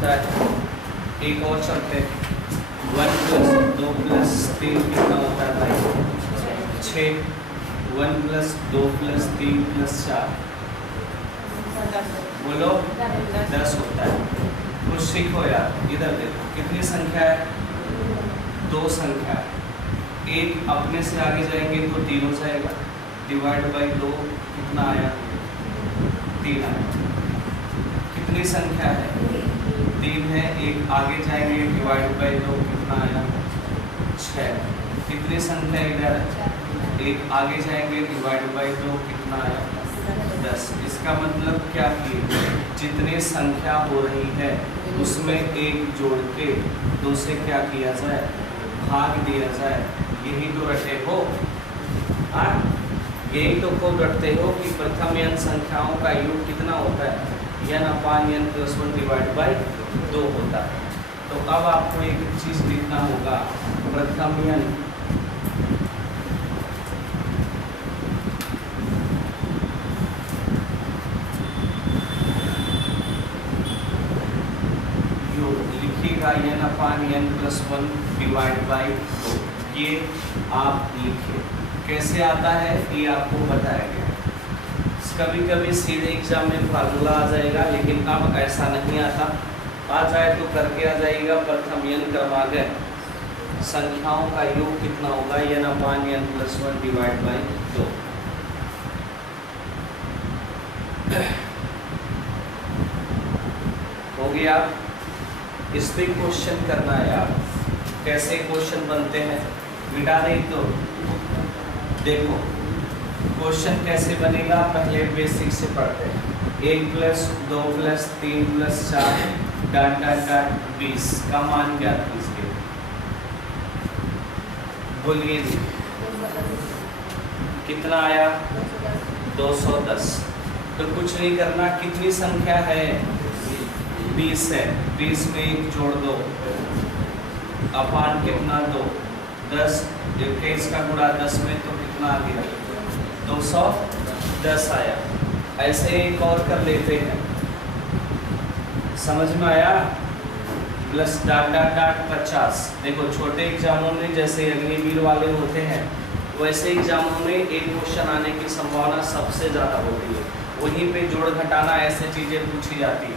एक और चलते हैं। 1 प्लस 2 प्लस 3 कितना होता है भाई? 6। 1 प्लस 2 प्लस 3 प्लस 4 बोलो 10 होता है। कुछ सीखो यार, इधर देखो कितनी संख्या है? 2 संख्या है। एक अपने से आगे जाएंगे तो 3 हो जाएगा, डिवाइड बाई 2 कितना आया? 3 आया। कितनी संख्या है? 3 है। एक आगे जाएंगे डिवाइड बाई 2 कितना आया? 6। कितनी संख्या इधर? एक आगे जाएंगे डिवाइड बाई 2 कितना आया? 10। इसका मतलब क्या कि जितनी संख्या हो रही है उसमें एक जोड़ के 2 से क्या किया जाए? भाग दिया जाए। यही तो रटे हो। यही तो खुद रटते हो कि प्रथम n संख्याओं का योग कितना होता है? n/n + 1 डिवाइड बाई 2 होता है। तो अब आपको एक चीज लिखना होगा, प्रथम n लिखिएगा n/n + 1 डिवाइड बाई 2। ये आप लिखिए। कैसे आता है ये आपको बताया गया। कभी कभी सीधे एग्जाम में फार्मूला आ जाएगा, लेकिन अब ऐसा नहीं आता। आ जाए तो करके आ जाएगा। प्रथम n करवा गए, संख्याओं का योग कितना होगा? n/n + 1 divide by 2। हो गया। इस पे क्वेश्चन करना है यार। कैसे क्वेश्चन बनते हैं मिटा नहीं तो देखो क्वेश्चन कैसे बनेगा। पहले बेसिक से पढ़ते हैं। 1 + 2 + 3 + 4 डॉट डॉट डॉट 20 का मान ज्ञात कीजिए। बोलिए जी कितना आया? 210। तो कुछ नहीं करना। कितनी संख्या है? 20 है। 20 में 1 जोड़ दो, अपान कितना? 2। 10 21 का गुणा 10 में तो कितना आ गया? 210 आया। ऐसे एक और कर लेते हैं। समझ में आया? Plus dot dot dot 50। देखो छोटे एग्जामों में जैसे अग्निवीर वाले होते हैं, वैसे एग्जामों में एक क्वेश्चन आने की संभावना सबसे ज़्यादा होती है। वहीं पे जोड़ घटाना ऐसे चीज़ें पूछी जाती है,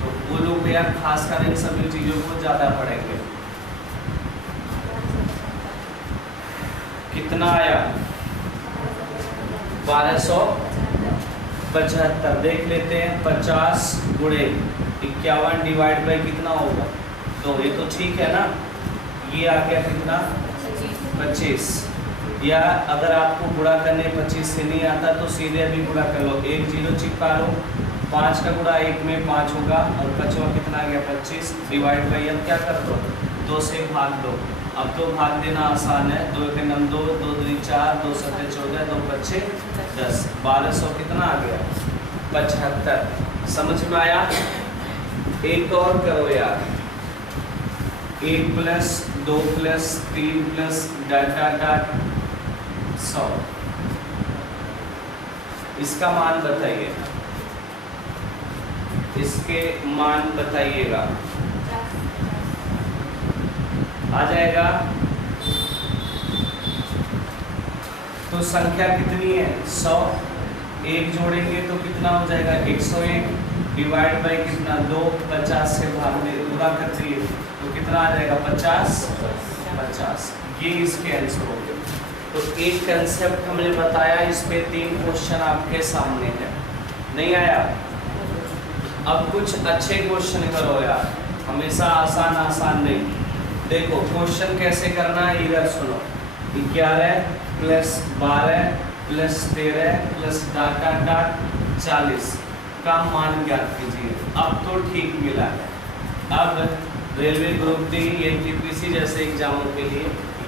तो वो लोग यार खासकर इन सभी चीज़ों को ज़्यादा पढ़ेंगे। कितना आया? 1275। देख लेते हैं। 50 गुणे 51 डिवाइड बाई कितना होगा? तो ये तो ठीक है ना। ये आ गया कितना? 25। या अगर आपको गुणा करने 25 से नहीं आता तो सीधे अभी गुणा कर लो। 1 0 चिपका लो। 5 का गुणा 1 में 5 होगा और 5वां कितना आ गया? 25 डिवाइड बाई अब क्या कर दो? 2 से भाग दो। अब तो भाग देना आसान है। 2 के 9 2, 2 3 4, 2 7 14, 2 5 10। 1200 कितना आ गया? 75। समझ में आया? एक और करो यार। 1 + 2 + 3 + डॉट डॉट डॉट 100। इसका मान बताइए। इसके मान बताइएगा। आ जाएगा। तो संख्या कितनी है? 100। 1 जोड़ेंगे तो कितना हो जाएगा? 101 डिवाइड बाई कितना? 2। 50 से भाग दे पूरा कर दिए तो कितना आ जाएगा? 50। ये इसके आंसर हो गए। तो एक कंसेप्ट हमने बताया, इस पे 3 क्वेश्चन आपके सामने है। नहीं आया? अब कुछ अच्छे क्वेश्चन करो यार, हमेशा आसान नहीं। देखो क्वेश्चन कैसे करना है, इधर सुनो। 11 + 12 + 13 + डॉट डॉट डॉट 40 का मान ज्ञात कीजिए। अब तो ठीक मिला है। अब रेलवे ग्रुप डी, एनटीपीसी जैसे एग्जामों के लिए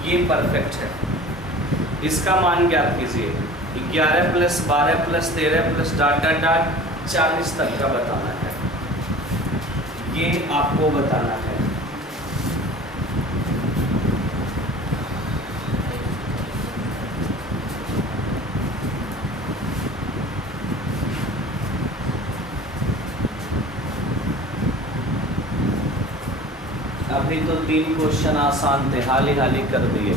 ये परफेक्ट है। इसका मान ज्ञात कीजिए। 11 + 12 + 13 + डॉट डॉट डॉट 40 तक का बताना है। ये आपको बताना है। अभी तो 3 क्वेश्चन आसान थे, हाली हाली कर दिए।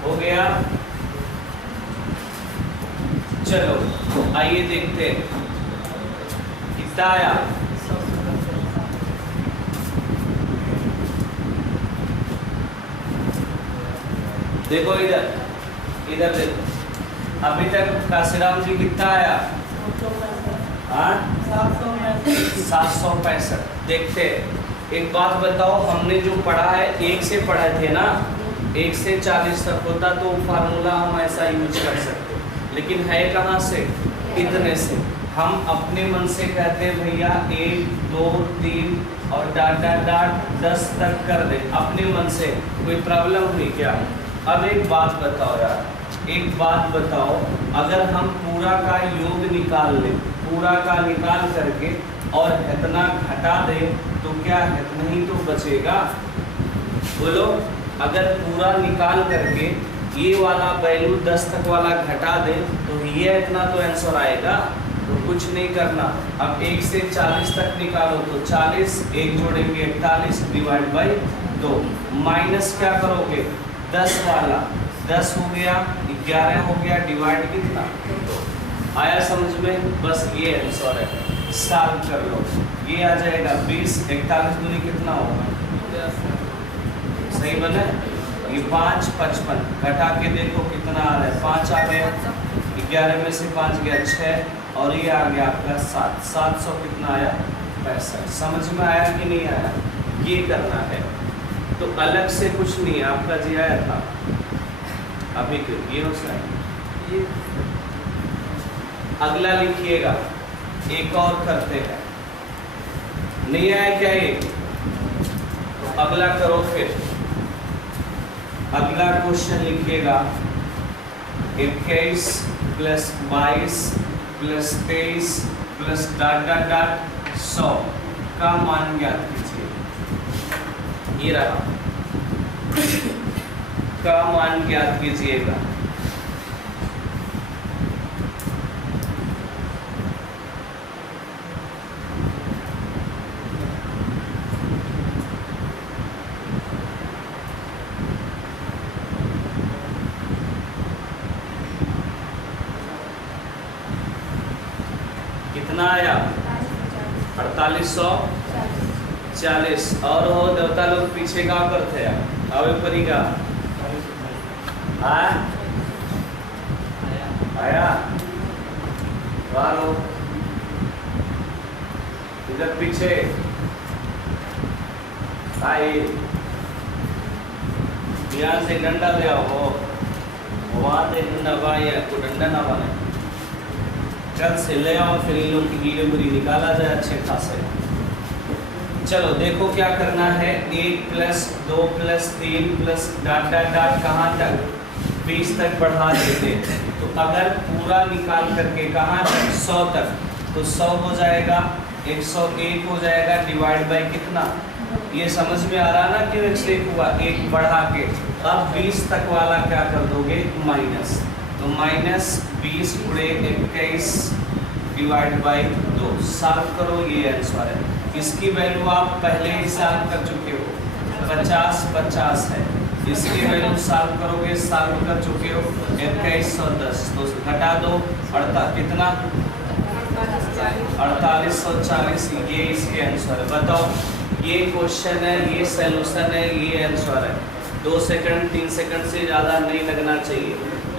हो गया। चलो आइए देखते हैं कितना आया। देखो इधर, इधर देखो, अभी तक काशीराम जी कितना आया? 765। देखते हैं। एक बात बताओ, हमने जो पढ़ा है 1 से पढ़े थे ना, 1 से 40 तक होता तो फार्मूला हम ऐसा यूज कर सकते, लेकिन है कहाँ से? इतने से। हम अपने मन से कहते हैं भैया 1 2 3 और डाट डाट डाट 10 तक कर दे, अपने मन से। कोई प्रॉब्लम हुई क्या? अब एक बात बताओ यार, एक बात बताओ, अगर हम पूरा का योग निकाल लें, पूरा का निकाल करके और इतना घटा दें तो क्या इतना ही तो बचेगा? बोलो, अगर पूरा निकाल करके ये वाला वैल्यू 10 तक वाला घटा दें तो ये इतना तो आंसर आएगा। तो कुछ नहीं करना, अब 1 से 40 तक निकालो तो 40, 1 जोड़ेंगे 41 डिवाइड बाई 2, माइनस क्या करोगे 10 वाला, 10 हो गया, 11 हो गया, डिवाइड कितना? आया समझ में? बस ये आंसर है, सॉल्व कर लो। ये आ जाएगा 20, 41 दूनी कितना होगा? सही बना? ये 5 55, घटा के देखो कितना आ रहा है, 5 आ गया, 11 में से 5 गया 6, और ये आ गया आपका 7, 700 कितना आया? 65। समझ में आया कि नहीं आया? ये करना है, तो अलग से कुछ नहीं है। आपका जी आया था अभी क्यों ये हो सकता, अगला लिखिएगा, एक और करते हैं। नहीं आया क्या ये? तो अगला करो फिर। अगला क्वेश्चन लिखिएगा 21 plus 22 plus 23 plus dot dot dot 100 का मान ज्ञात कीजिए। ये रहा, का मान ज्ञात कीजिएगा। कितना आया? 4840। और हो देवता लोग पीछे का करते हैं, आवे परी का आया वालो इधर पीछे आए, यहाँ से डंडा ले आओ, वहाँ से डंडा भाई को डंडा ना बने, चल से ले आओ, फिर इन लोग की हीरे बुरी निकाला जाए अच्छे खासे। चलो देखो क्या करना है, 1 plus 2 plus 3 plus dot dot dot कहाँ तक? 20 तक बढ़ा देते। तो अगर पूरा निकाल करके कहाँ तक? 100 तक, तो 100 हो जाएगा, 101 हो जाएगा, डिवाइड बाय कितना? ये समझ में आ रहा ना कि 101 हुआ, 1 बढ़ा के। अब 20 तक वाला क्या कर दोगे? माइनस, तो माइनस 20 गुणे 21 डिवाइड बाई 2, सॉल्व करो, ये आंसर है। इसकी वैल्यू आप पहले ही सॉल्व कर चुके हो, 50 50 है। इसकी वैल्यू सॉल्व करोगे, सॉल्व कर चुके हो, 2110, तो घटा दो, कितना? 4840, ये इसके आंसर है। बताओ, ये क्वेश्चन है, ये सॉल्यूशन है, ये आंसर है। 2 सेकंड 3 सेकंड से ज़्यादा नहीं लगना चाहिए,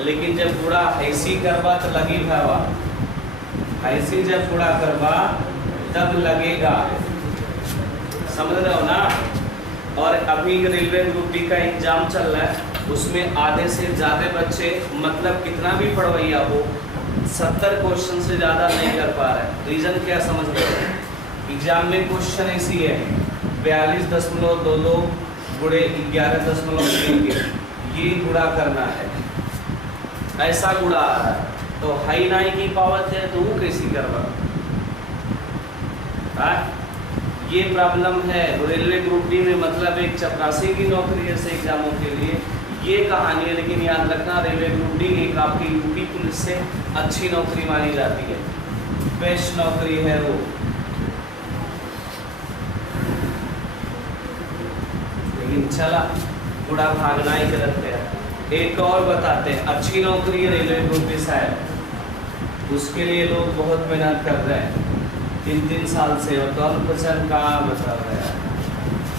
लेकिन जब पूरा ऐसी करवा तो लगी भावा, ऐसी जब पूरा करवा तब लगेगा, समझ रहे हो ना? और अभी रेलवे ग्रुप डी का एग्जाम चल रहा है, उसमें आधे से ज़्यादा बच्चे, मतलब कितना भी पढ़वैया हो, 70 क्वेश्चन से ज़्यादा नहीं कर पा रहे। रीज़न क्या समझ रहे हो? एग्जाम में क्वेश्चन ऐसी है 42.22 गुणे 11.3, ये गुणा करना है, ऐसा गुणा आ रहा है, तो हाई नाई की पावत है, तो वो कैसी करवा? ये प्रॉब्लम है रेलवे ग्रुप डी में, मतलब एक चपरासी की नौकरी जैसे एग्जामों के लिए ये कहानी है। लेकिन याद रखना रेलवे ग्रुप डी एक आपकी यूपी पुलिस से अच्छी नौकरी मानी जाती है, बेस्ट नौकरी है वो। लेकिन चला बुढ़ा भागना ही गलत है। एक और बताते हैं, अच्छी नौकरी है रेलवे ग्रुप डी साहब, उसके लिए लोग बहुत मेहनत कर रहे हैं 3-3 साल से। और तो हम क्वेश्चन कहाँ बता रहे हैं,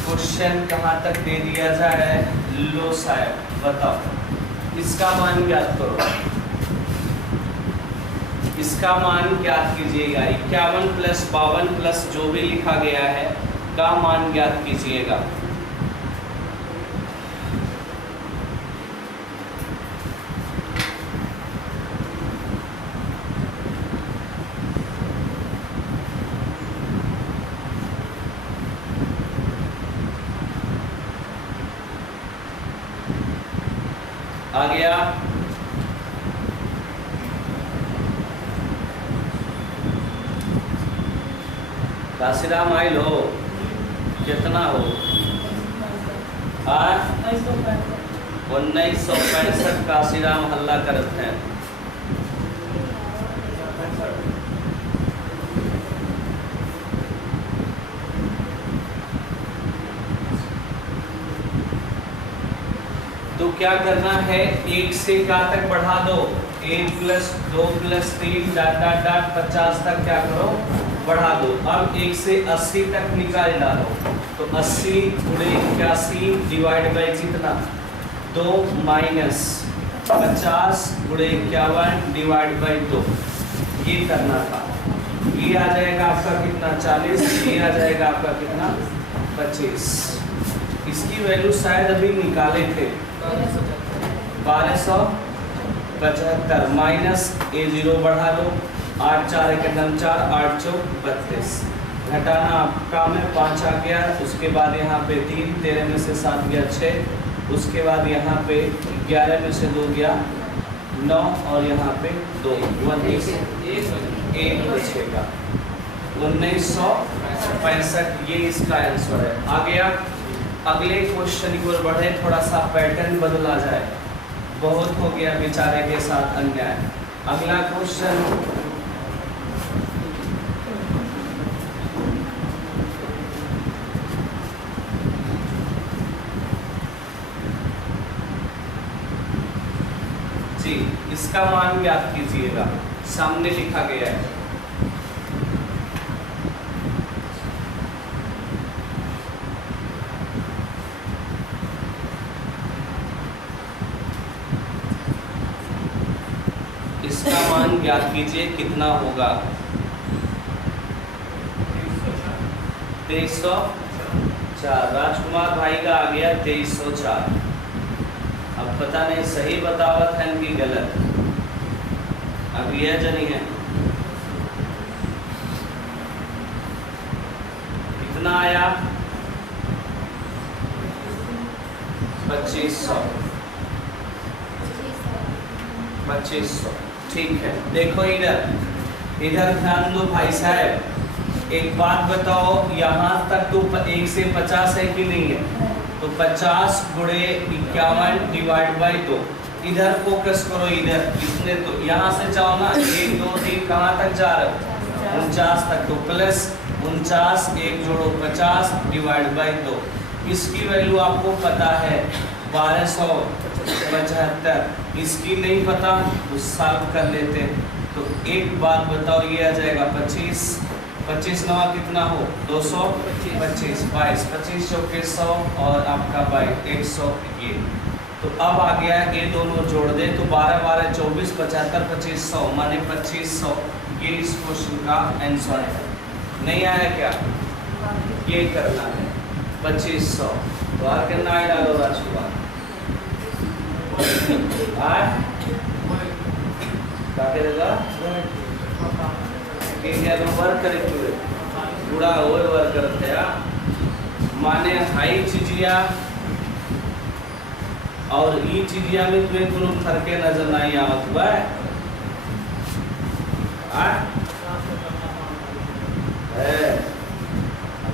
क्वेश्चन कहाँ तक दे दिया जाए, लो साहब बताओ इसका मान ज्ञात करो। इसका मान ज्ञात कीजिएगा, 51 + 52 + जो भी लिखा गया है का मान ज्ञात कीजिएगा। आ गया, काशीराम आइल हो कितना हो, 1965 काशीराम हल्ला करते हैं। तो क्या करना है, 1 से क्या तक बढ़ा दो, 1 + 2 + 3 ... 50 तक क्या करो बढ़ा दो। अब 1 से 80 तक निकाल डालो, तो 80 × 81 डिवाइड बाई कितना 2 माइनस 50 × 51 डिवाइड बाई 2, ये करना था। ये आ जाएगा आपका कितना 40, ये आ जाएगा आपका कितना 25। इसकी वैल्यू शायद अभी निकाले थे 1275 माइनस A0 बढ़ा लो, 8 × 4 = 4, 8 × 4 = 32। घटाना आपका में 5 आ गया, उसके बाद यहाँ पे 3, 13 में से 7 गया 6, उसके बाद यहाँ पे 11 में से 2 गया 9 और यहाँ पे 2, 1 बचेगा 1965। ये इसका आंसर है। आ गया, अगले क्वेश्चन की ओर बढ़े, थोड़ा सा पैटर्न बदला जाए, बहुत हो गया बेचारे के साथ अन्याय। अगला क्वेश्चन, जी इसका मान ज्ञात कीजिएगा, सामने लिखा गया है। इसका मान ज्ञात कीजिए कितना होगा, 2304। राजकुमार भाई का आ गया 2304। अब पता नहीं सही बतावत है कि गलत, अब यह जनी है कितना आया 2500। ठीक है, देखो इधर ध्यान दो भाई साहब, एक बात बताओ, यहाँ तक तो 1 से 50 है कि नहीं है, तो 50 × 51 डिवाइड बाई 2। इधर फोकस करो, इधर इसने तो यहाँ से जाओ ना, 1 2 3 कहाँ तक जा रहे हो 49 तक, तो प्लस 49 1 जोड़ो 50 डिवाइड बाई 2। इसकी वैल्यू आपको पता है 1275। इसकी नहीं पता तो सॉल्व कर लेते। तो एक बात बताओ, ये आ जाएगा 25 9 कितना हो 225, 22 25 चौके 100 और आपका 100 ये। तो अब आ गया ये दोनों जोड़ दे तो 12 12 24 75 2500 माने 2500। ये इस क्वेश्चन का आंसर है। नहीं आया क्या, ये करना है 2500। तो आर कितना आया डालो राजकुमार, वर्क करे पूरा और वर्क करते हैं माने हाई चीजिया और ई चीजिया में तुम्हें दोनों फर्के नजर नहीं आवत हुआ है।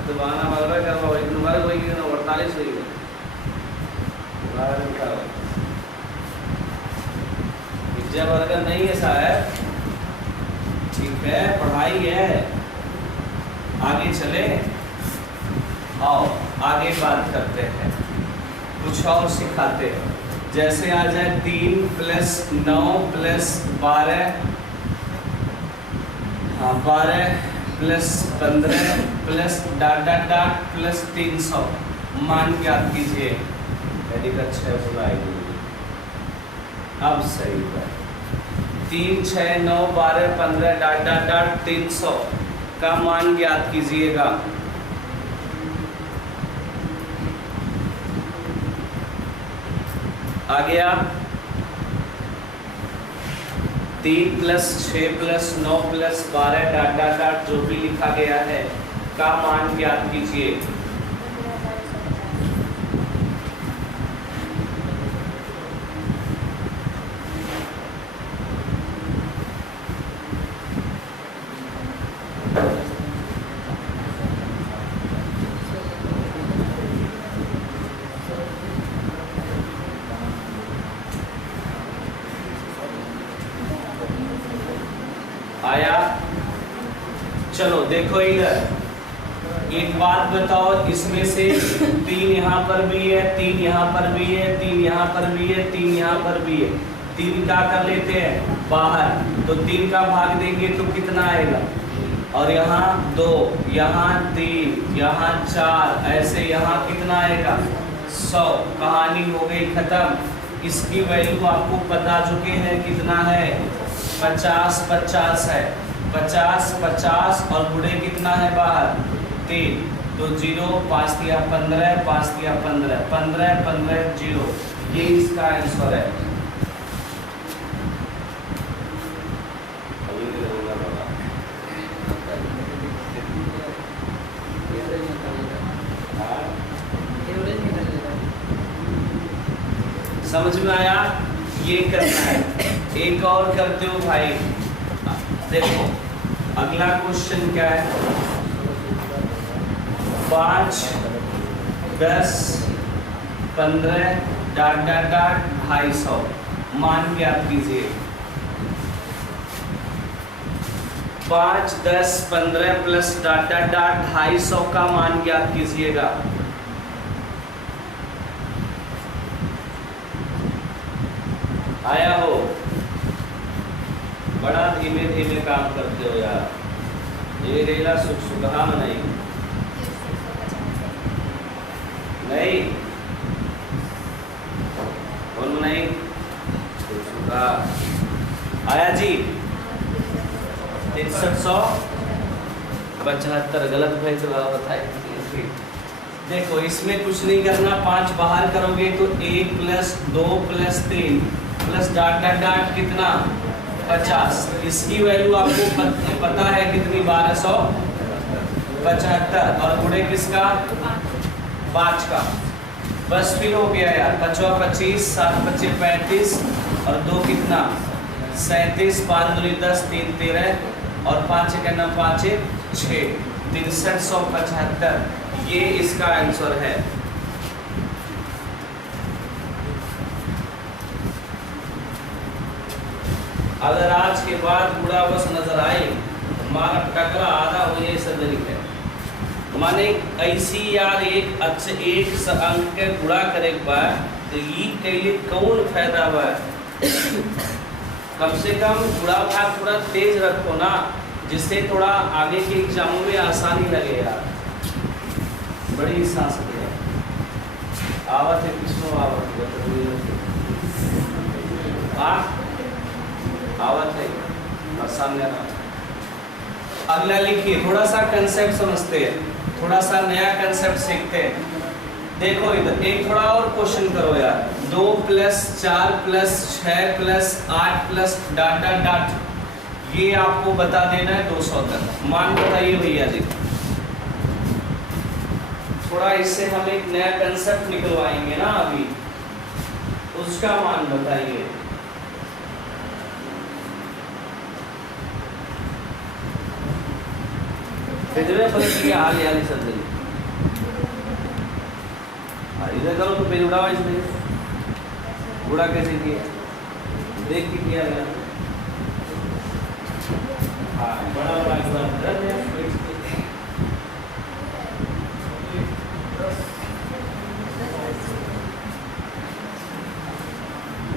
तो 45 हुई है। पिज्जा बर्गर नहीं है शायद, ठीक है, पढ़ाई है। आगे चले, आओ आगे बात करते हैं, कुछ और सिखाते हैं। जैसे आ जाए 3 + 9 + 12, हाँ 12 + 15 + ... + 300 मान ज्ञात कीजिए। यदि अच्छा बुलाएगी अब सही है। 3, 6, 9, 12, 15 ... 300 का मान ज्ञात कीजिएगा। आ गया। 3 + 6 + 9 + 12 ... जो भी लिखा गया है का मान ज्ञात कीजिए। आया? चलो देखो इधर एक बात बताओ, इसमें से 3 यहाँ पर भी है, 3 यहाँ पर भी है, 3 यहाँ पर भी है, 3 यहाँ पर भी है। 3 का कर लेते हैं बाहर, तो 3 का भाग देंगे तो कितना आएगा? और यहाँ 2, यहाँ 3, यहाँ 4, ऐसे यहाँ कितना आएगा? 100। कहानी हो गई खत्म। इसकी वैल्यू आपको बता चुके हैं कितना है? 50 50 है। 50 50 और गुणे कितना है बाहर? 3, तो 0, 5 × 15, 5 × 15, 15 15 0। ये इसका आंसर है। समझ में आया? ये करना है। एक और करते हो भाई, देखो अगला क्वेश्चन क्या है? 5 10 15 ... 250 मान ज्ञात कीजिए। 5 10 15 + ... 250 का मान ज्ञात कीजिएगा। आया हो? बड़ा धीमे धीमे काम करते हो यार। ये रेला सुख सुखा नहीं नहीं बोलो नहीं सुख सुखा। आया जी? 6375 गलत भाई तो बताए। देखो इसमें कुछ नहीं करना, 5 बाहर करोगे तो 1 + 2 + 3 + ... कितना? 50। इसकी वैल्यू आपको पता है कितनी? 1275 और गुणे किसका? 5 का। बस फिर हो गया यार। 5 × 25, 7 × 25 35 और 2 कितना? 37, 5 × 2 10, 3 13 और 5 × 9 5 6, 6375। ये इसका आंसर है। अगर आज के बाद गुणा बस नजर आए, हमारा टकरा आधा हो जाए सर्जरी है। माने ऐसी यार एक अच्छे एक अंक के गुणा करे बार तो ये के लिए कौन फायदा बा? कम से कम गुणा भाग थोड़ा तेज रखो ना, जिससे थोड़ा आगे के एग्जामों में आसानी लगे यार। बड़ी सांस है आवत है किसको आवत आवत है सामने। अगला लिखिए, थोड़ा सा कंसेप्ट समझते हैं, थोड़ा सा नया कंसेप्ट सीखते हैं। देखो इधर एक थोड़ा और क्वेश्चन करो यार। 2 + 4 + 6 + 8 .. ये आपको बता देना है 200 तक। मान बताइए भैया जी। थोड़ा इससे हम एक नया कंसेप्ट निकलवाएंगे ना अभी, उसका मान बताइए। हाल याली सर्जरी इधर करो तो पेज उड़ाओ, इसमें उड़ा कैसे किया, देख के किया गया। हाँ बड़ा बड़ा एकदम डर है।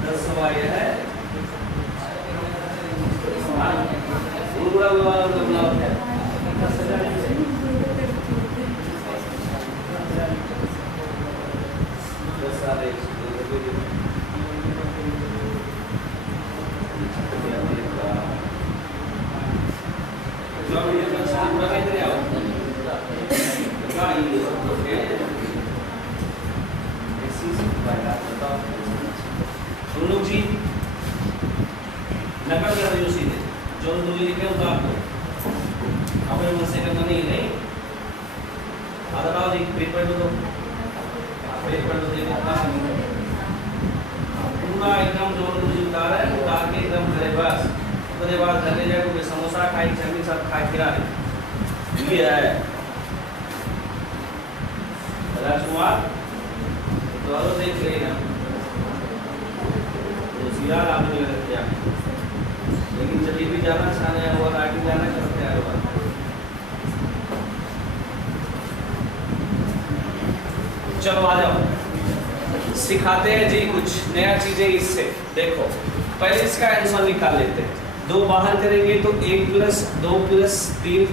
10 सवाल ये है तुम लोग जी नकल कर रहे हो सीधे, जो तुम लिखे उतार दो, अपने मन से करना नहीं। बताओ जी, पेपर दो, पेपर दो, पूरा एकदम जो मुझे उतार है, उतार के एकदम करे बस। उसके बाद घर ले जाए कोई समोसा खाई, चाउमीन सब खाए खिला रहे, ये है राजकुमार। तो और देख लेना होशियार आदमी लगते हैं, लेकिन चली भी जाना चाहने हैं और आगे जाना करते हैं। चलो आ जाओ, सिखाते हैं जी कुछ नया चीजें इससे। देखो पहले इसका आंसर निकाल लेते हैं। 2 बाहर करेंगे तो 1 + 2 + 3 ...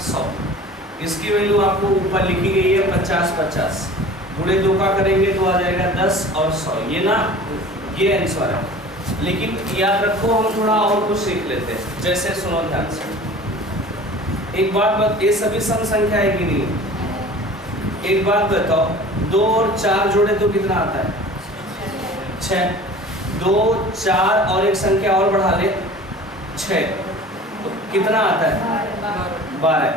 100। इसकी वैल्यू आपको ऊपर लिखी गई है 50-50। गुणे 2 का करेंगे तो आ जाएगा 10 और 100। ये ना, ये आंसर है। लेकिन याद रखो हम थोड़ा और कुछ सीख लेते हैं। जैसे सुनो ध्यान से, एक बात ये सभी सम संख्या है कि नहीं? एक बात बताओ, 2 और 4 जोड़े तो कितना आता है? 6। 2, 4 और एक संख्या और बढ़ा ले 6, तो कितना आता है? 12।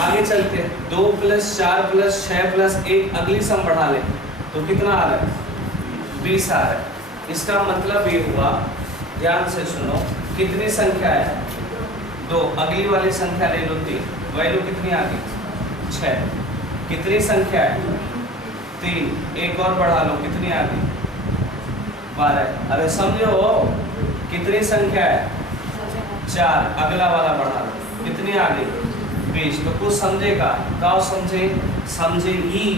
आगे चलते हैं, 2 + 4 + 6 + 1 अगली सम बढ़ा ले तो कितना आ रहा है? 20 आ रहा है। इसका मतलब ये हुआ, ध्यान से सुनो, कितनी संख्या है? 2। अगली वाली संख्या ले लो 3, वैल्यू कितनी आ गई? 6। कितनी संख्या है? 3। एक और बढ़ा लो, कितनी आ गई? 12। अरे समझो कितनी संख्या है? 4। अगला वाला बढ़ा लो, कितनी आ गई? 20। तो कुछ समझेगा, क्या समझे? समझेगी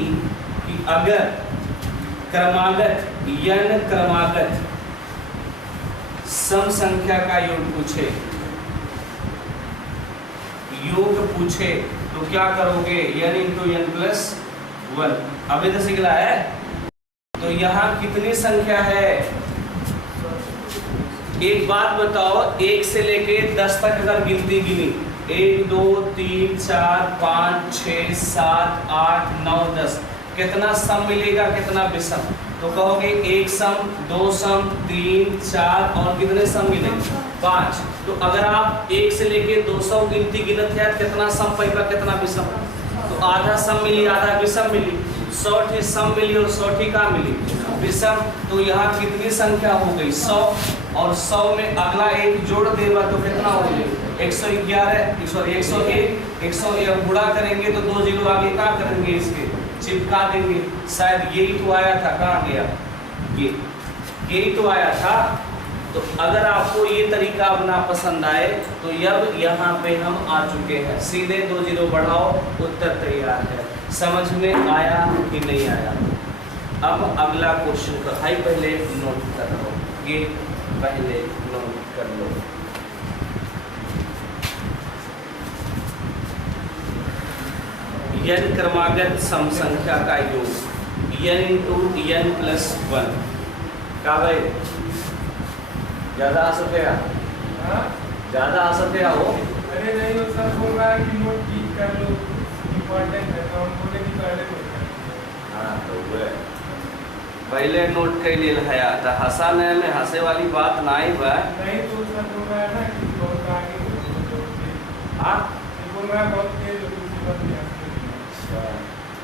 कि अगर क्रमागत क्रमागत सम संख्या का योग पूछे तो क्या करोगे? n × n + 1। अभी तो सिखला है। तो यहाँ कितनी संख्या है? एक बात बताओ, 1 से लेके 10 तक अगर गिनती गिनी, 1 2 3 4 5 6 7 8 9 10, कितना सम मिलेगा, कितना विषम? तो कहोगे 1 सम, 2 सम, 3 4 और कितने सम मिलेंगे? 5। तो अगर आप 1 से लेके 200 गिनती गिनत है, कितना सम पाएगा, कितना विषम? तो आधा सम मिली, आधा विषम मिली। 100 सम मिली और 100 का मिली विषम। तो यहाँ कितनी संख्या हो गई? 100। और 100 में अगला एक जोड़ देगा तो कितना हो गया? 111, 101 गुणा करेंगे तो 2 0 आगे क्या करेंगे? इसके चिपका देंगे। शायद यही तो आया था, कहाँ गया? यही तो आया था। तो अगर आपको ये तरीका अपना पसंद आए तो अब यहाँ पे हम आ चुके हैं, सीधे 2 0 बढ़ाओ, उत्तर तैयार है। समझ में आया कि नहीं आया? अब अगला क्वेश्चन का भाई पहले नोट कर लो, ये पहले नोट कर लो। n क्रमागत सम संख्या का योग n × n + 1 का भाई ज्यादा आ सकते हैं? ज्यादा आ सकते हैं हो? अरे नहीं, वो सर बोल रहा है कि नोट की कर लो, इम्पोर्टेंट है, तो हम बोले कि पहले नोट कर। हाँ तो पहले नोट कर ले है तो हंसा नहीं में हंसे वाली बात ना ही बा। नहीं तो सर बोल रहा है ना कि बहुत आगे हाँ बोल रहा है बहुत तेज हो, दूसरी बात नहीं।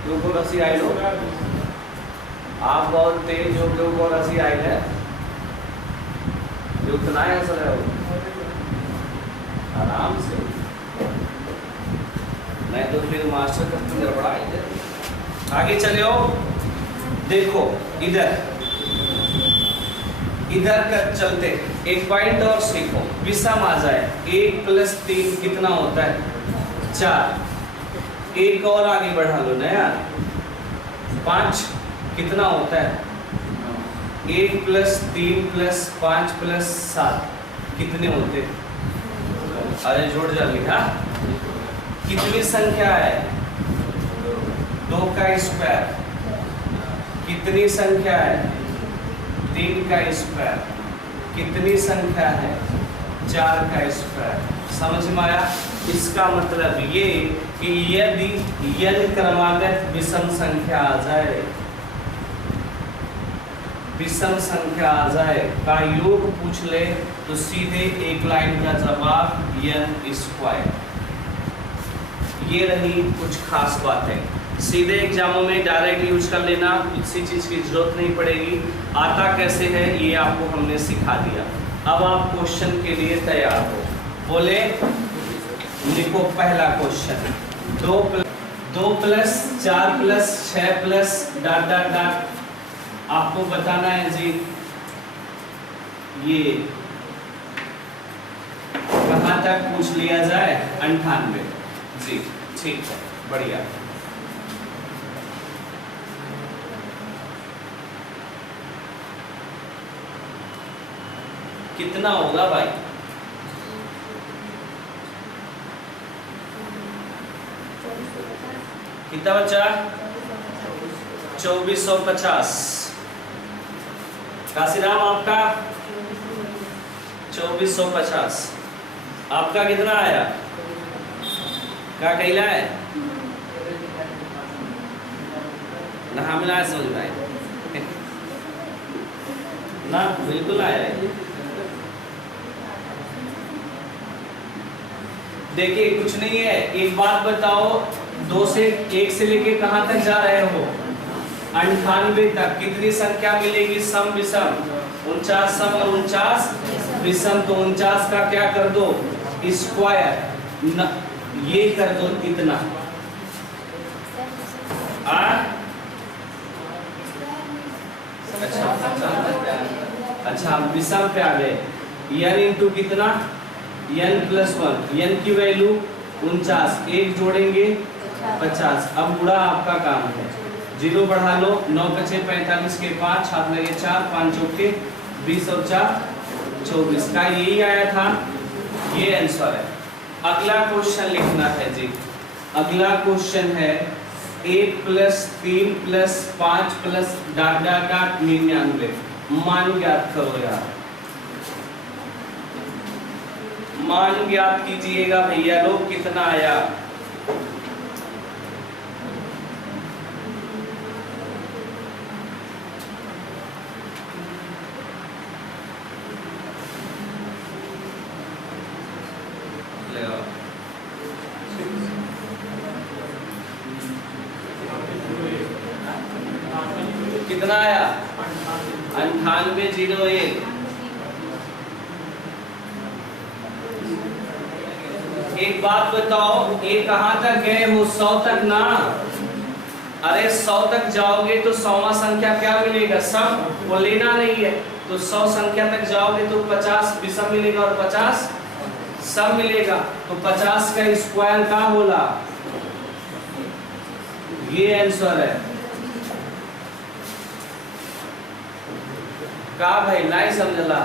क्यों को रसी आई लो? आप बहुत तेज हो, क्यों को रसी आई है? जो उतना ही हंस रहे हो, आराम से, नहीं तो फिर मास्टर का गड़बड़ा। आगे चले हो। देखो इधर का चलते एक पॉइंट और सीखो, विषम आ जाए 1 + 3 कितना होता है 4, एक और आगे बढ़ा लो ना यार 5 कितना होता है 1 + 3 + 5 + 7 कितने होते हैं? अरे जोड़ जा लिखा, कितनी संख्या है 2 का स्क्वायर, कितनी संख्या है 3 का स्क्वायर, कितनी संख्या है 4 का स्क्वायर। समझ में आया? इसका मतलब ये कि यदि n क्रमागत विषम संख्या आ जाए, विषम संख्या आ जाए का योग पूछ ले तो सीधे एक लाइन का जवाब n²। ये रही कुछ खास बातें, सीधे एग्जामों में डायरेक्ट यूज कर लेना, किसी चीज की जरूरत नहीं पड़ेगी। आता कैसे है ये आपको हमने सिखा दिया। अब आप क्वेश्चन के लिए तैयार हो, बोले लिखो पहला क्वेश्चन 2 + 4 + 6 + ... आपको बताना है जी ये कहाँ तक पूछ लिया जाए 98 जी, ठीक है, बढ़िया। कितना होगा भाई? कितना बचा? 2450। काशीराम आपका 2450। आपका कितना आया? क्या कहला है ना? हमें आया समझ में आए ना, बिल्कुल आया है। देखिए कुछ नहीं है, एक बात बताओ 2 से 1 से लेके कहां तक जा रहे हो? 98 तक। कितनी संख्या मिलेगी सम विषम? 49 सम और 49 विषम। तो 49 का क्या कर दो स्क्वायर, ये कर दो इतना। अच्छा विषम पे आ गए, n इंटू कितना n+1, n की वैल्यू 49, एक जोड़ेंगे 50। अब बुरा आपका काम है, 0 बढ़ा लो, 9 × 6 45 के 5 हाथ लगे 4, 5 चौके 20 और 4 24 का यही आया था, ये आंसर है। अगला क्वेश्चन लिखना है जी, अगला क्वेश्चन है 1 + 3 + 5 + ... 99। मान ज्ञात करो यार, मान ज्ञात कीजिएगा भैया लोग, कितना आया? कितना आया? 9801। एक बात बताओ, ये कहां तक गए हो? 100 तक ना? अरे 100 तक जाओगे तो 100वां संख्या क्या मिलेगा? सम। वो लेना नहीं है तो 100 संख्या तक जाओगे तो 50 विषम मिलेगा और 50 सम मिलेगा। तो 50 का स्क्वायर का बोला, ये आंसर है। का भाई नहीं समझला?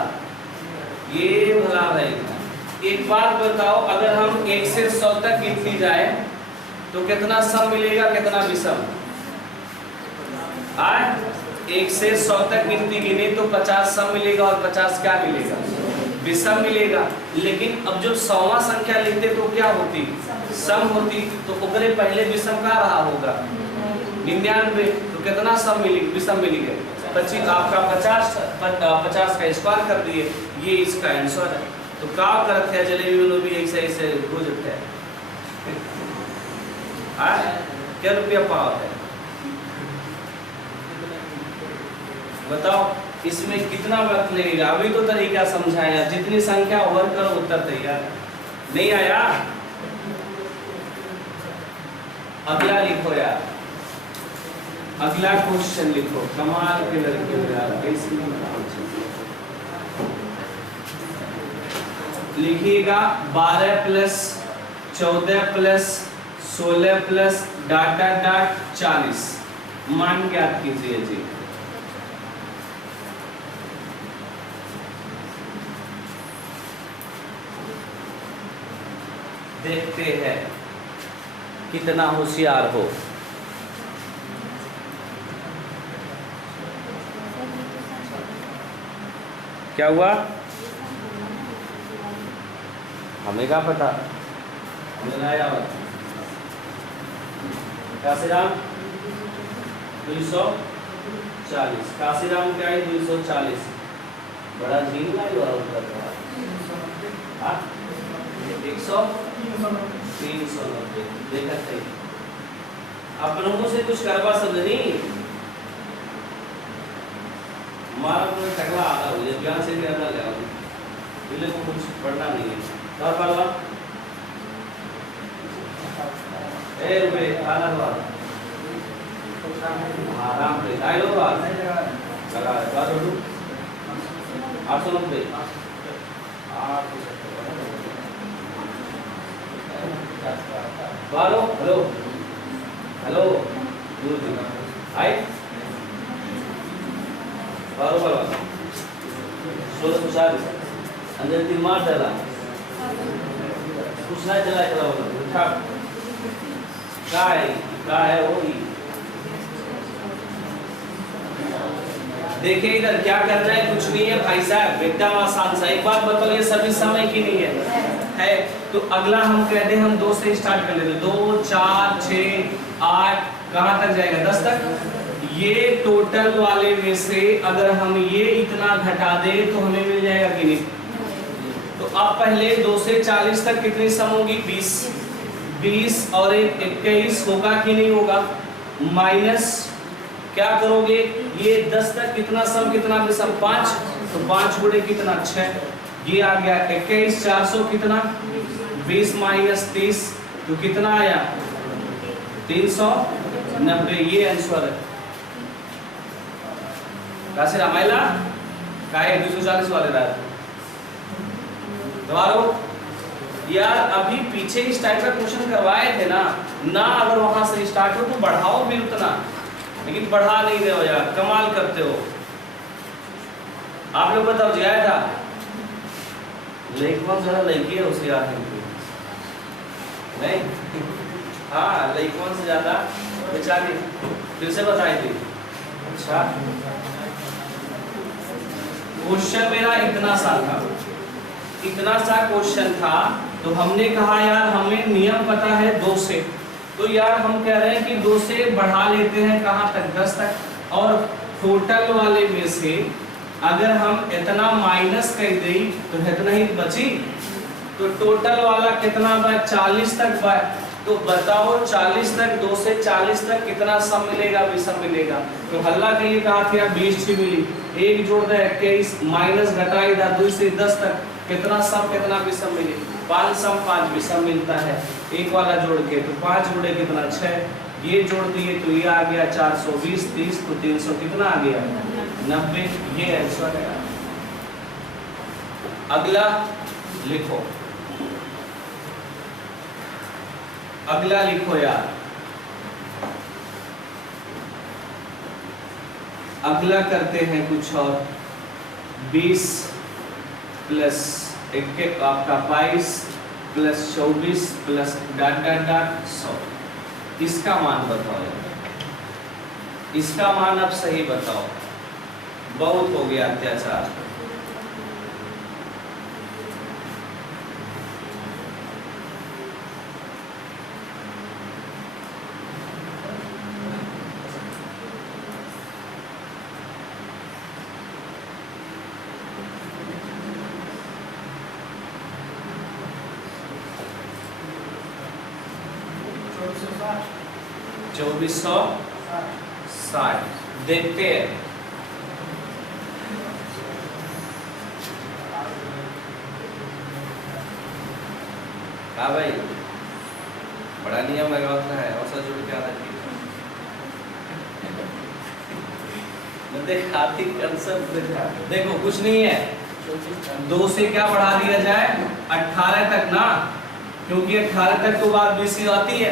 ये भला भाई एक बात बताओ, अगर हम 1 से 100 तक गिनती जाए तो कितना सम मिलेगा, कितना विषम? 1 से 100 तक गिनती गिने तो 50 सम मिलेगा और 50 क्या मिलेगा? विषम मिलेगा। लेकिन अब जब 100वां संख्या लिखते तो क्या होती? सम होती। तो ओकरे पहले विषम का रहा होगा 99, तो कितना सम मिली? विषम मिलेगा 25। आपका 50 का स्क्वायर कर दिए, ये इसका आंसर है। तो का करते हैं जलेबी वालों भी ऐसे ऐसे हो जाते हैं। क्या रुपया पाव है बताओ, इसमें कितना वक्त लगेगा? अभी तो तरीका समझाया, जितनी संख्या ओवर करो उत्तर तैयार। नहीं आया? अगला लिखो यार, अगला क्वेश्चन लिखो, कमाल के लड़के हो यार, कैसी लिखिएगा 12 plus 14 plus 16 plus data dot 40 मान ज्ञात कीजिए जी। देखते हैं कितना होशियार हो। क्या हुआ? हमें क्या पता, हमें आया काशीराम 240, काशीराम क्या है 240, बड़ा झील नहीं हुआ उधर 390 देखा थे। अपनों से कुछ करवा समझ नहीं, हमारा कोई टकला आता हो जब ज्ञान से ज्यादा ले आओ, इले को कुछ पढ़ना नहीं है। क्या पढ़वा ए रुपए खाना हुआ आराम से आई लो बात लगा बात हो 890 बारो हेलो हेलो दूर जी आई बारो बारो 1640 अंदर तीन मार डाला कुछ नहीं चला चला उठा का है वो ही। देखिए इधर क्या करना है, कुछ नहीं है भाई साहब, एकदम आसान सा। एक बात बताओ, ये सभी समय की नहीं है तो अगला हम कहते हैं, हम 2 से स्टार्ट कर लेते, 2 4 6 8 कहाँ तक जाएगा 10 तक। ये टोटल वाले में से अगर हम ये इतना घटा दे तो हमें मिल जाएगा कि नहीं। तो अब पहले 2 से 40 तक कितनी सम होगी 20 और एक 21 होगा कि नहीं होगा। माइनस क्या करोगे, ये 10 तक कितना सम कितना विषम 5, तो 5 गुणे कितना 6, ये आ गया 21 400 कितना 20 माइनस 30 तो कितना आया 390, ये आंसर है। कैसे रामायला काहे 240 वाले रहा दोबारा यार, अभी पीछे इस टाइप का क्वेश्चन करवाए थे ना अगर वहां से स्टार्ट हो तो बढ़ाओ भी उतना, लेकिन बढ़ा नहीं रहे हो यार, कमाल करते हो आप लोग। बताओ जाया था लेकिन जरा लड़की है उसे यार नहीं हाँ लड़कों से ज्यादा बेचारी फिर से बताई थी। अच्छा क्वेश्चन मेरा इतना सा था, इतना सा क्वेश्चन था तो हमने कहा यार हमें नियम पता है 2 से, तो यार हम कह रहे हैं कि 2 से बढ़ा लेते हैं कहाँ तक 10 तक, और टोटल वाले में से अगर हम इतना माइनस कर दें तो इतना ही बची, तो टोटल वाला कितना बा 40 तक बा। तो बताओ 40 तक 2 से 40 तक कितना सम मिलेगा विषम मिलेगा। तो हल्ला के लिए कहा था 20 ही मिली, एक जोड़ दे 21 माइनस घटाई 2 से 10 तक कितना सम कितना विषम मिले, 5 सम 5 विषम मिलता है एक वाला जोड़ के। तो 5 जोड़े कितना 6, ये जोड़ दिए तो ये आ गया 420 30 तो 300 कितना आ गया 90, ये आंसर है। अगला लिखो, अगला लिखो यार, अगला करते हैं कुछ और। 20 प्लस आपका 22 plus 24 plus dot dot dot 100, इसका मान बताओ यार, इसका मान अब सही बताओ। बहुत हो गया अत्याचार। चौबीस 2460 देखते हैं। हाँ भाई बड़ा नियम लगा है, और सा जुड़ के आता है खाती कंसेप्ट देखो कुछ नहीं है, 2 से क्या बढ़ा दिया जाए 18 तक ना, क्योंकि 18 तक तो बाद बीसी आती है,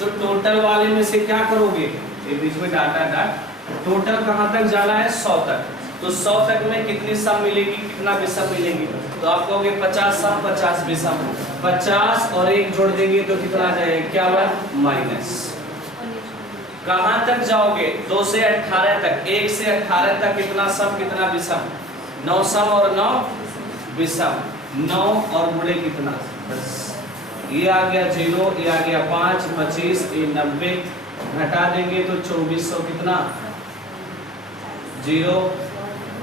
तो टोटल वाले में से क्या करोगे, ये बीच में डाटा डाट, टोटल कहाँ तक जाना है 100 तक, तो 100 तक में कितनी सम मिलेगी, कितना विषम मिलेगी, तो आप कहोगे 50 सम 50 विषम, 50 और 1 जोड़ देंगे तो कितना आ जाएगा 51 माइनस, कहाँ तक जाओगे 2 से 18 तक, 1 से 18 तक कितना सम कितना विषम, 9 सम और 9 विषम, 9 और गुणे कितना 10, ये आ गया 0, ये आ गया 5, 25, ये 90, घटा देंगे तो 2400 कितना 0,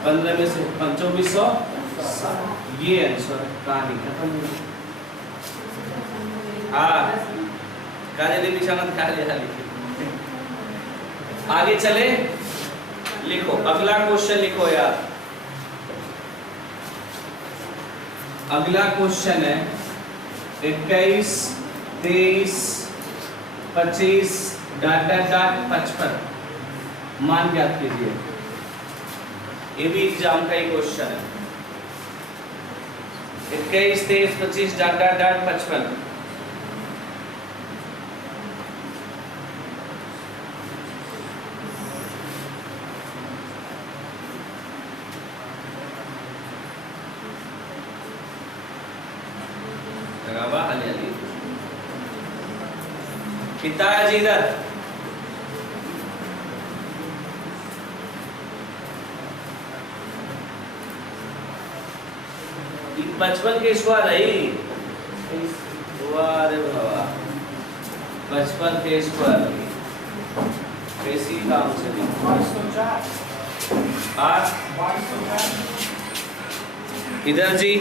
15 में से 2400, ये आंसर कहानी खत्म हुई। आगे चले, लिखो अगला क्वेश्चन लिखो यार, अगला क्वेश्चन है 21, 23, 25 डाट डाट डाट 55 मान ज्ञात कीजिए, ये भी एग्जाम का ही क्वेश्चन है, 21, 23, 25 डाट डाट डाट 55, पिताजी इधर, बचपन के स्क्वायर रही, वाह रे बाबा, बचपन के स्क्वायर कैसी काम चली, 8 इधर जी,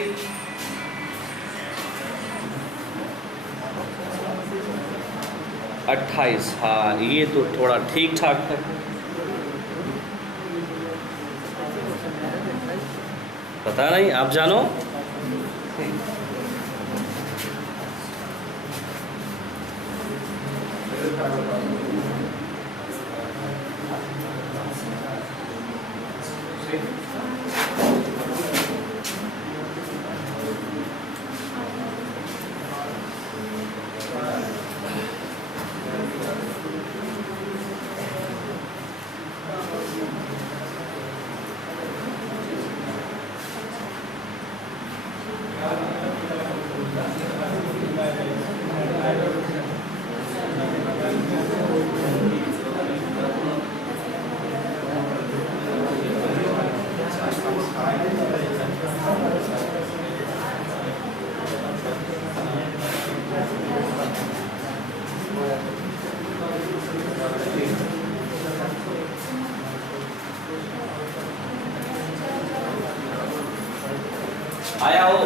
28, हाँ ये तो थोड़ा ठीक ठाक है, पता नहीं आप जानो, आया हो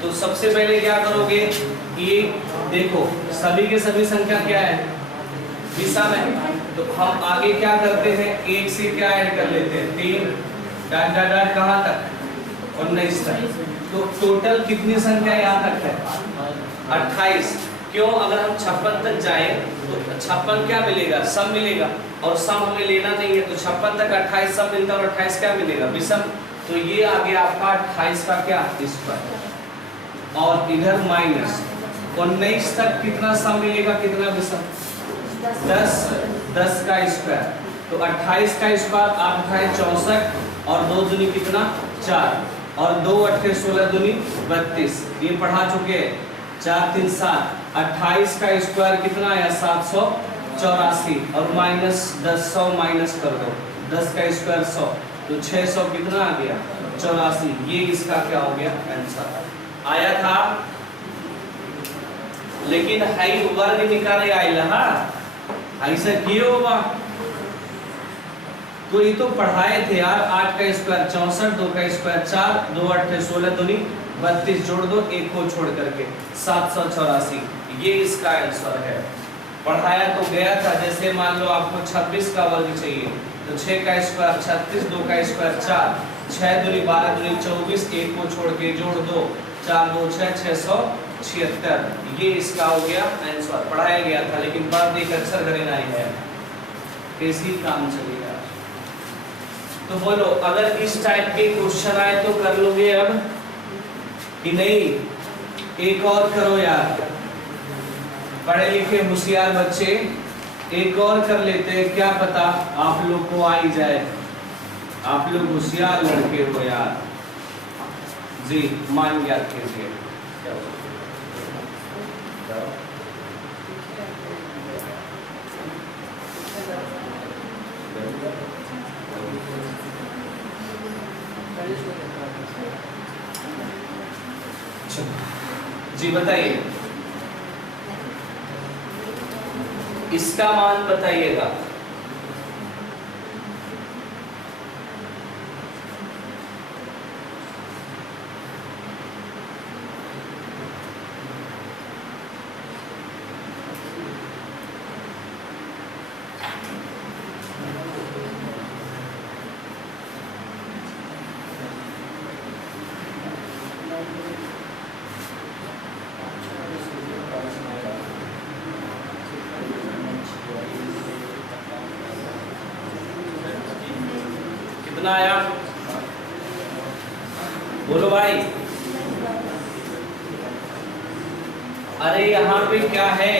तो सबसे पहले क्या करोगे, ये देखो सभी के सभी संख्या क्या है विषम है, तो हम आगे क्या करते हैं, 1 से क्या ऐड कर लेते हैं 3 डाट डाट डाट कहाँ तक 19 तक, तो टोटल कितनी संख्या यहाँ तक है 28, क्यों अगर हम 56 तक जाए तो 56 क्या मिलेगा सम मिलेगा, और सम हमें लेना नहीं है, तो 56 तक 28 सम मिलता है और 28 क्या मिलेगा विषम, तो ये आ गया आपका 28 का क्या स्क्वायर, और इधर माइनस 19 तक कितना सम मिलेगा कितना विषम 10 का स्क्वायर, तो 28 का स्क्वायर 8 है 64 और 2 दूनी कितना 4 और 2 8 16 दूनी 32, ये पढ़ा चुके हैं 4 3 7, 28 का स्क्वायर कितना आया 784 और माइनस 10 100 माइनस कर दो, 10 का स्क्वायर 100 तो 600 कितना आ गया 84, ये इसका क्या हो गया आंसर आया था, लेकिन हाई वर्ग निकाले आइला ऐसा किए होगा, तो ये तो पढ़ाए थे यार, 8 का स्क्वायर 64, 2 का स्क्वायर 4, 2 8 16 दूनी 32 जोड़ दो, एक को छोड़ करके 784, ये इसका आंसर है, पढ़ाया तो गया था। जैसे मान लो आपको 26 का वर्ग चाहिए तो 6 का स्क्वायर 36, 2 का स्क्वायर 4, 6 दूनी 12 दूनी 24, एक को छोड़ के जोड़ दो, 4 2 6 676, ये इसका हो गया आंसर, पढ़ाया गया था, लेकिन बात एक अक्षर घरे नहीं है। कैसी काम चलेगा। तो बोलो अगर इस टाइप के क्वेश्चन आए तो कर लोगे अब कि नहीं? एक और करो यार, पढ़े लिखे होशियार बच्चे, एक और कर लेते हैं, क्या पता आप लोग को आ ही जाए। आप लोग होशियार लड़के हो यार जी, मान ज्ञात कीजिए। जी बताइए, इसका मान बताइएगा। कितना आया बोलो भाई। अरे यहाँ पे क्या है,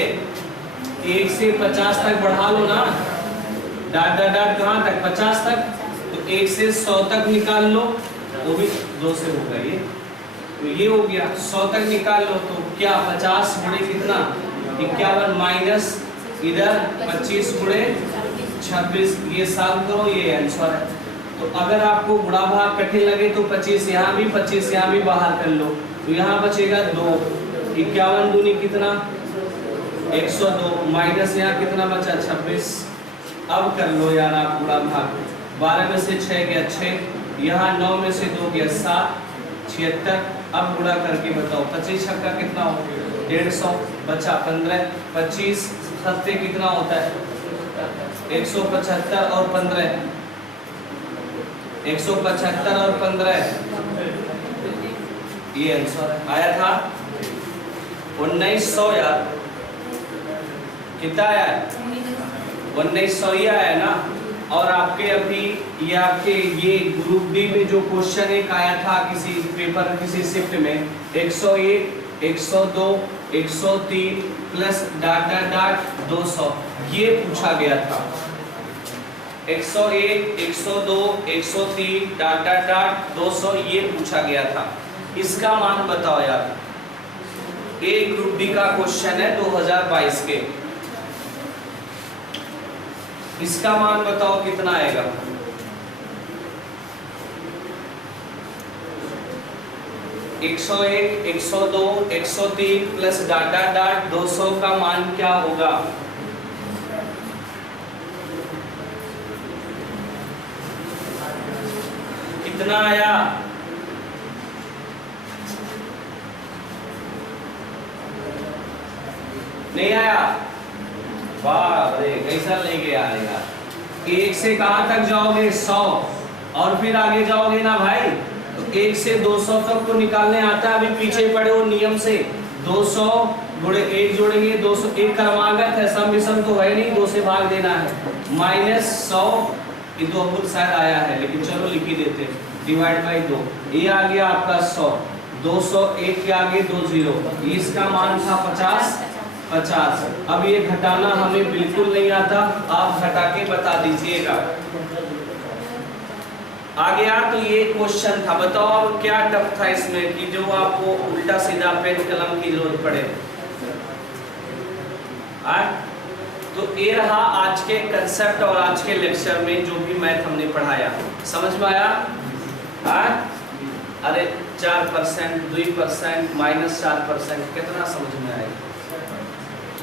1 से 50 तक बढ़ा लो ना, डाट डाट डाट कहाँ तक, 50 तक, तो 1 से 100 तक निकाल लो, वो भी 2 से होगा ये, तो ये हो गया 100 तक निकाल लो। तो क्या 50 गुणे कितना 51 माइनस इधर 25 गुणे 26, ये सॉल्व करो, ये आंसर है। तो अगर आपको गुणा भाग कठिन लगे तो 25 यहाँ भी 25 यहाँ भी बाहर कर लो, तो यहाँ बचेगा 2, 51 दूनी कितना 102, माइनस यहाँ कितना बचा 26। अब कर लो यार आप गुणा भाग, 12 में से 6 गया 6, यहाँ 9 में से 2 गया 7, 76। अब गुणा करके बताओ, 25 छक्का कितना हो, 150 बचा 15, 25 सत्ते कितना होता है 175 और 15, 175 और 15, ये आंसर आया था 1900 यार। कितना आया 1900 ही आया ना। और आपके अभी ये आपके ये ग्रुप डी में जो क्वेश्चन एक आया था किसी पेपर किसी शिफ्ट में, 101, 102, 103 प्लस डाट डाट डाट 200, ये पूछा गया था। 101, 102, 103 डाट डाट डाट 200, ये पूछा गया था। इसका मान बताओ यार, ए ग्रुप डी का क्वेश्चन है 2022 के, इसका मान बताओ कितना आएगा। एक 101, 102, 103 प्लस डाट डाट डाट 200 का मान क्या होगा। कितना आया, नहीं आया, वाह रे कैसा लेके आ रहे यार। 1 से कहां तक जाओगे 100, और फिर आगे जाओगे ना भाई, तो 1 से 200 तक तो निकालने आता है। अभी पीछे पड़े हो नियम से, 200 गुणे 1 जोड़ेंगे 200, 1 क्रमागत है, सम विषम तो है नहीं, 2 से भाग देना है, माइनस 100, ये तो अब शायद आया है लेकिन चलो लिख ही देते हैं, डिवाइड बाई 2, ये आ गया आपका 100, 200 1 के आगे 2 जीरो, इसका मान था 50। अब ये घटाना हमें बिल्कुल नहीं आता, आप घटा के बता दीजिएगा। आ गया, तो ये क्वेश्चन था। बताओ अब क्या टफ था इसमें कि जो आपको उल्टा सीधा पेन कलम की जरूरत पड़े। तो ये रहा आज के कंसेप्ट और आज के लेक्चर में जो भी मैथ हमने पढ़ाया, समझ में आया? अरे 4%, 2%, -4%, कितना समझ में आएगा?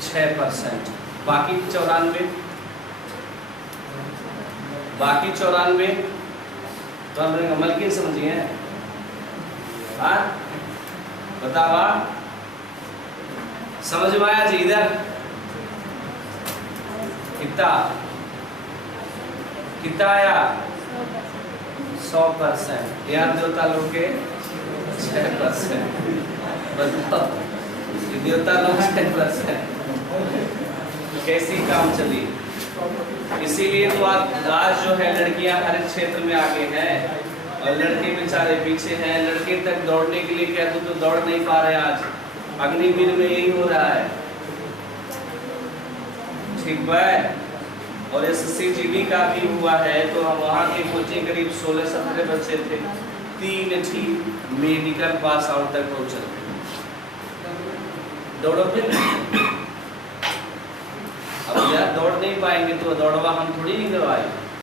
6%, बाकी 94, तो हम मलकिन समझिए। बताओ समझ में आया जी? इधर कितना आया? 100%, यार देवता लोग के 6%, बताओ देवता लोग 6%, कैसी काम चली? इसीलिए तो आज जो है लड़कियां हर एक क्षेत्र में आगे हैं और लड़के बेचारे पीछे हैं। लड़के तक दौड़ने के लिए कहते तो दौड़ नहीं पा रहे। आज अग्निवीर में यही हो रहा है, ठीक है। और SSCGD का भी हुआ है तो हम वहाँ के कोचिंग करीब 16-17 बच्चे थे, 3 ठीक मेडिकल पास आउट तक पहुँचे। दौड़ोगे अब यार दौड़ नहीं पाएंगे तो दौड़वा हम थोड़ी नहीं करवाएंगे।